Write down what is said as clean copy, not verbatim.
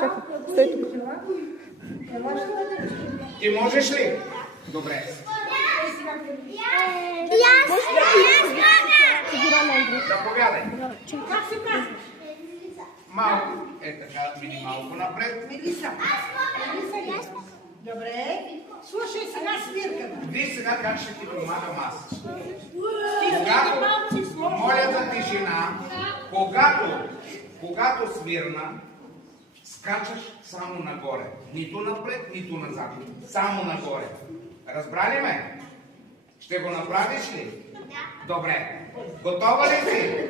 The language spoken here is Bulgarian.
Чакай, стой тук. Ти можеш ли? Добре. Заповядай. Как се казваш? Малко е така, мини малко напред. Мелиса. Добре. Слушай сега свирката. Виж сега как ще ти помагам аз. Стискайте Моля за тишина. Когато свирна, скачаш само нагоре. Нито напред, нито назад. Само нагоре. Разбрали ме? Ще го направиш ли? Добре. Готова ли си?